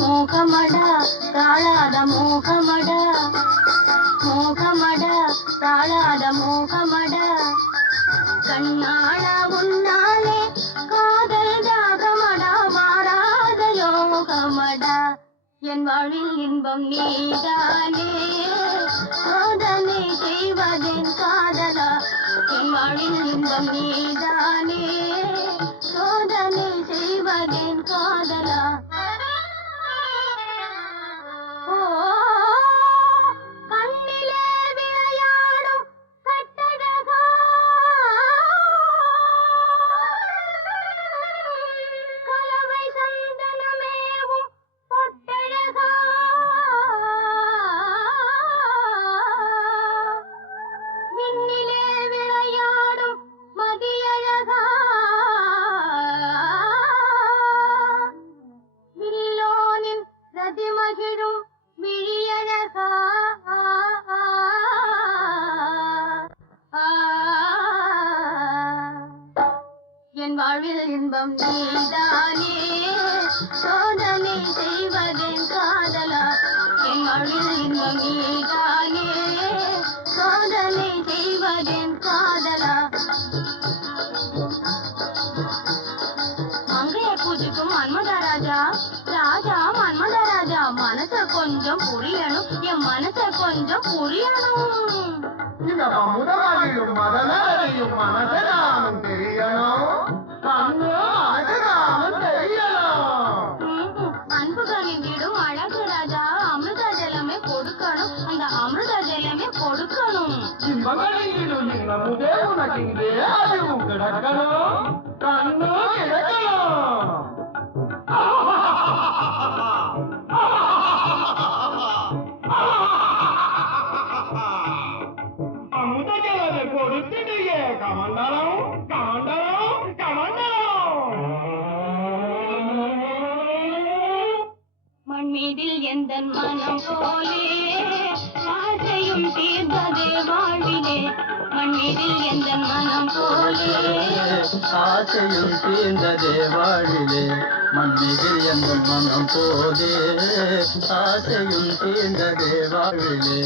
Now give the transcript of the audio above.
மோகமடா தாழாத மோகமடா, மோகமடா தாழாத மோகமடா, கண்ணாள உன்னாலே காதல் தாகமடா, மாறாத யோகமடா. என் வாழ்வில் இன்பம் நீதானே, சோதனை செய்வதென் காதலா. என் வாழ்வில் இன்பம் நீதானே, சோதனை செய்வதென் காதலா. என் வாழ்வில் இன்பம் நீதானே, சோதனை செய்வதென் காதலா. என் வாழ்வில் இன்பம் நீதானே, சோதனை செய்வதென் காதலா. மங்கைய பூஜைக்கும் மன்மதராஜா, ராஜா மன்மதராஜா, மனச கொஞ்சம் புரியணும், என் மனச கொஞ்சம் புரியணும். இந்த முதலாளியும் மதனாரையும் மனதனாலும் தெரியணும், அன்புகளின் விடும் அழகு ராஜா, அமிர்த ஜலமே கொடுக்கணும், அந்த அமிர்த ஜலமே கொடுக்கணும். இன்பங்களிலும் இன்னமுதே உனக்கு இங்கே அறிவும் கிடக்கணும், கண்ணு கிடக்கணும். அமுத ஜலமே கொடுத்துடுங்க, கமண்டலம் கமண்டலம் கமண்டலம். மண்மீதில் எந்த மனம் போலே ஆசையும் தீர்ந்ததே வாழ்விலே. மண்மீதில் எந்த மனம் போலே ஆசையும் தீர்ந்ததே வாழ்விலே. மண்மீதில் எந்த மனம் போலே ஆசையும் தீர்ந்ததே வாழ்விலே.